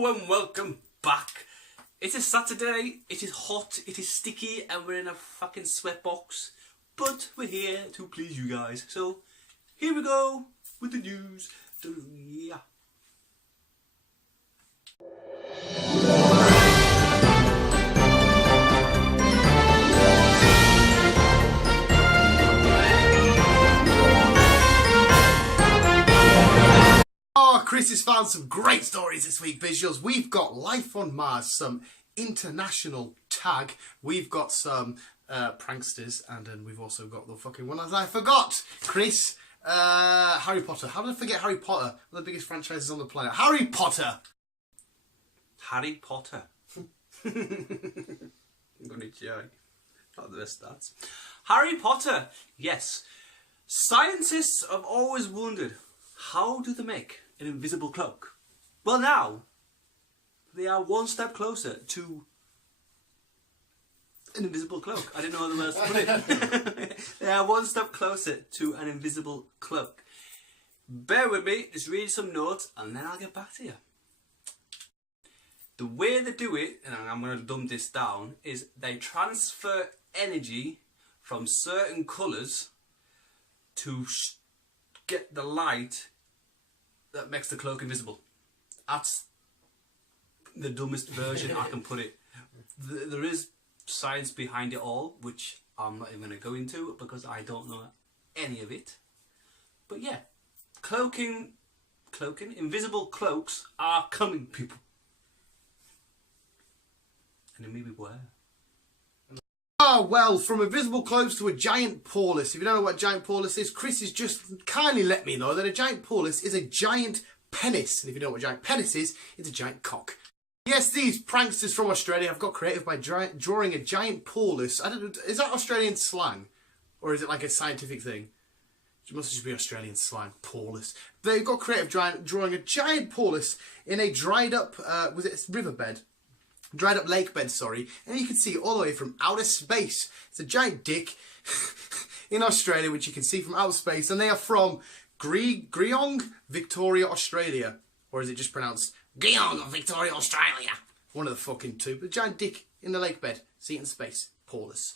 Hello and welcome back. It is Saturday, it is hot, it is sticky, and we're in a fucking sweatbox. But we're here to please you guys. So, here we go with the news. Yeah. Chris has found some great stories this week, visuals. We've got Life on Mars, some international tag. We've got some pranksters, and then we've also got the fucking one I forgot. Chris, Harry Potter. How did I forget Harry Potter? One of the biggest franchises on the planet. Harry Potter! Harry Potter. I'm going to joke. Not the best stats. Harry Potter. Yes. Scientists have always wondered, how do they make an invisible cloak? Well, now they are one step closer to an invisible cloak. I didn't know other words to put it. They are one step closer to an invisible cloak. Bear with me, just read some notes and then I'll get back to you. The way they do it, and I'm going to dumb this down, is they transfer energy from certain colours to get the light that makes the cloak invisible. That's the dumbest version I can put it. There is science behind it all, which I'm not even going to go into because I don't know any of it. But yeah, cloaking, invisible cloaks are coming, people. And then maybe where? Oh, well, from invisible cloaks to a giant porpoise. If you don't know what a giant porpoise is, Chris has just kindly let me know that a giant porpoise is a giant penis. And if you know what a giant penis is, it's a giant cock. Yes, these pranksters from Australia have got creative by drawing a giant porpoise. I don't know, is that Australian slang? Or is it like a scientific thing? It must just be Australian slang, porpoise. They've got creative drawing a giant porpoise in a dried up, was it a riverbed? Dried up lake bed, sorry, and you can see it all the way from outer space. It's a giant dick in Australia, which you can see from outer space, and they are from Guyz, Victoria, Australia. Or is it just pronounced Guyz, Victoria, Australia? One of the fucking two. But a giant dick in the lake bed. See it in space. Porpoise.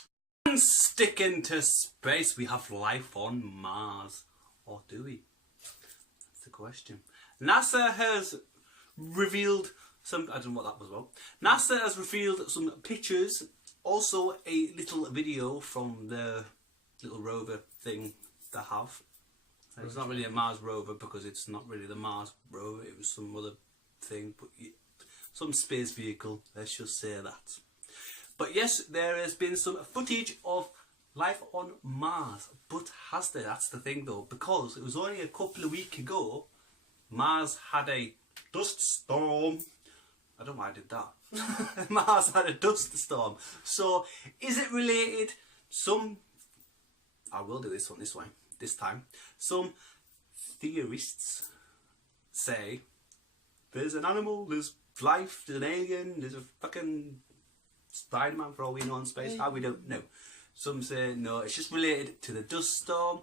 Sticking to space, we have life on Mars. Or do we? That's the question. NASA has revealed I don't know what that was about. NASA has revealed some pictures, also a little video from the little rover thing they have. It's not really a Mars rover because it's not really the Mars rover, it was some other thing, but some space vehicle, let's just say that. But yes, there has been some footage of life on Mars, but has there? That's the thing though, because it was only a couple of weeks ago, Mars had a dust storm. I don't know why I did that. Mars had a dust storm. So, is it related? I will do this one this time. Some theorists say there's an animal, there's life, there's an alien, there's a fucking Spider-Man for all we know in space. How we don't know. Some say no, it's just related to the dust storm.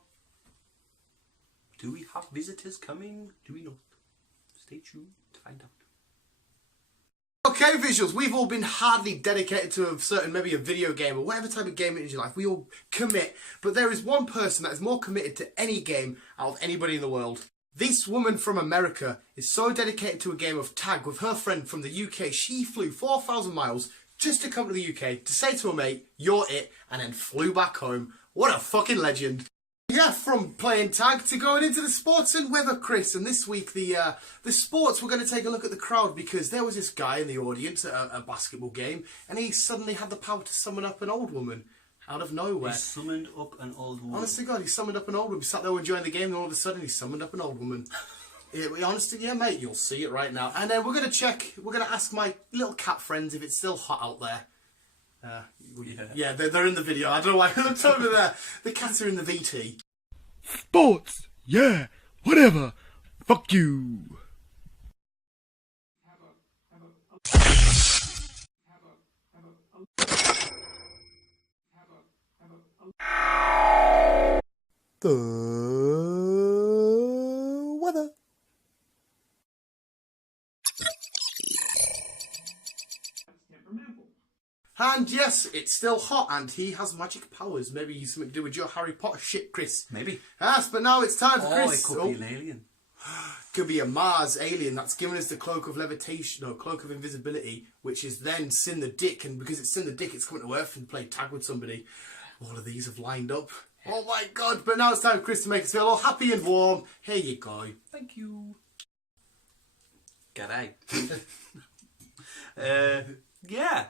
Do we have visitors coming? Do we not? Stay tuned to find out. Okay, visuals, we've all been hardly dedicated to a certain, maybe a video game or whatever type of game it is in your life. We all commit, but there is one person that is more committed to any game out of anybody in the world. This woman from America is so dedicated to a game of tag with her friend from the UK. She flew 4,000 miles just to come to the UK to say to her mate, "You're it," and then flew back home. What a fucking legend. Yeah, from playing tag to going into the sports and weather, Chris. And this week, the sports, we're going to take a look at the crowd because there was this guy in the audience at a basketball game and he suddenly had the power to summon up an old woman out of nowhere. He summoned up an old woman? Honest to God, he summoned up an old woman. He sat there enjoying the game and all of a sudden he summoned up an old woman. Honestly, yeah, mate, you'll see it right now. And then we're going to ask my little cat friends if it's still hot out there. Yeah, they're in the video. I don't know why I looked over there. The cats are in the VT. Sports, yeah, whatever. Fuck you. The weather. And yes, it's still hot, and he has magic powers. Maybe he's something to do with your Harry Potter shit, Chris. Maybe. Yes, but now it's time for Or Chris. it could be an alien. Could be a Mars alien that's given us the cloak of levitation or cloak of invisibility, which is then Sin the Dick, and because it's Sin the Dick, it's coming to Earth and play tag with somebody. All of these have lined up. Oh my god! But now it's time for Chris to make us feel all happy and warm. Here you go. Thank you. G'day. Yeah.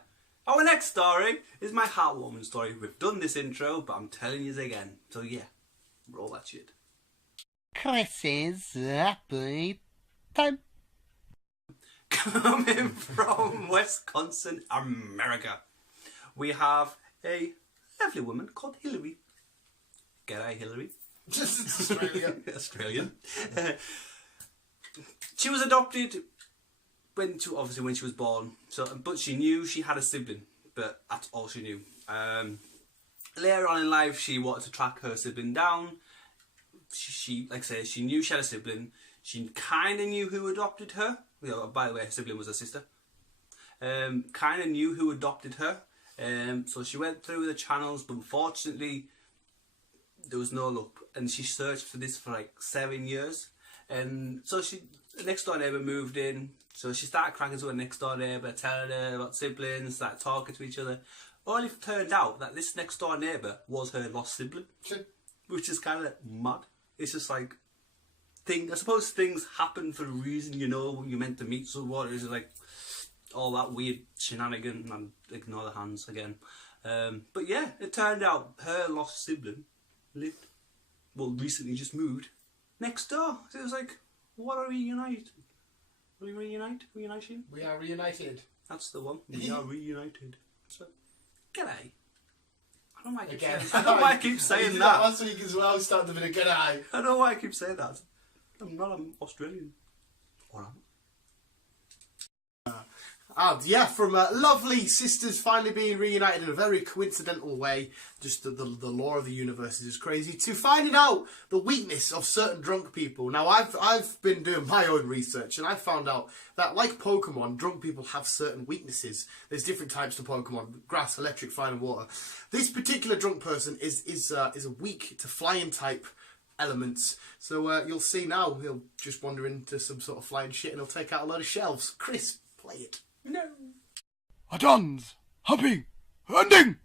Our next story is my heartwarming story. We've done this intro, but I'm telling you again. So yeah, roll that shit. Chris's happy time. Coming from Wisconsin, America, we have a lovely woman called Hillary. G'day, Hillary. Australian. She was adopted when she was born. But she knew she had a sibling, but that's all she knew. Later on in life, she wanted to track her sibling down. She like I say, she knew she had a sibling. She kind of knew who adopted her. By the way, her sibling was her sister. Kind of knew who adopted her. So she went through the channels, but unfortunately, there was no luck. And she searched for this for like 7 years. And so the next door neighbour moved in. So she started cracking to her next door neighbour, telling her about siblings, started talking to each other. Only turned out that this next door neighbour was her lost sibling. Which is kind of mad. It's just like, I suppose things happen for a reason, you know, when you're meant to meet someone. It's like all that weird shenanigan, and ignore the hands again. But yeah, it turned out her lost sibling recently just moved next door. So it was like, what are we united? We reunite? Reuniting? We are reunited. That's the one. We are reunited. So, g'day. I don't know why I keep saying that. Last week as well, started with a g'day. I don't know why I keep saying that. I'm Australian. Or am I? And yeah, from lovely sisters finally being reunited in a very coincidental way, just the law of the universe is just crazy, to finding out the weakness of certain drunk people. Now, I've been doing my own research, and I found out that, like Pokemon, drunk people have certain weaknesses. There's different types of Pokemon: grass, electric, fire, and water. This particular drunk person is weak to flying type elements. So you'll see now, he'll just wander into some sort of flying shit, and he'll take out a load of shelves. Chris, play it. No. Adons, hopping, hunting.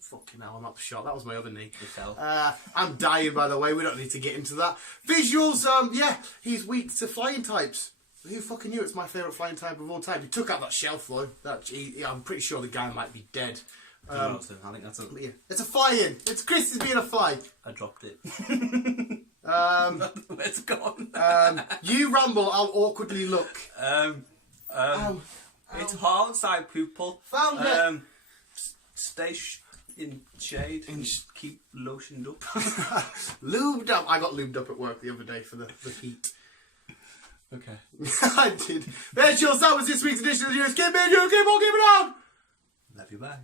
Fucking hell, I'm up shot. That was my other knee. You fell. I'm dying, by the way. We don't need to get into that. Visuals, yeah, he's weak to flying types. Who fucking knew? It's my favourite flying type of all time. He took out that shelf, though. I'm pretty sure the guy might be dead. I think that's Yeah. It's a fly-in. It's Chris is being a fly. I dropped it. It's gone. You ramble, I'll awkwardly look. It's hot outside, people. Found it. Stay in shade and keep lotioned up. Lubed up. I got lubed up at work the other day for the heat. Okay. I did. There's yours. That was this week's edition of the US. Keep it, you keep on keeping on. Love you, bye.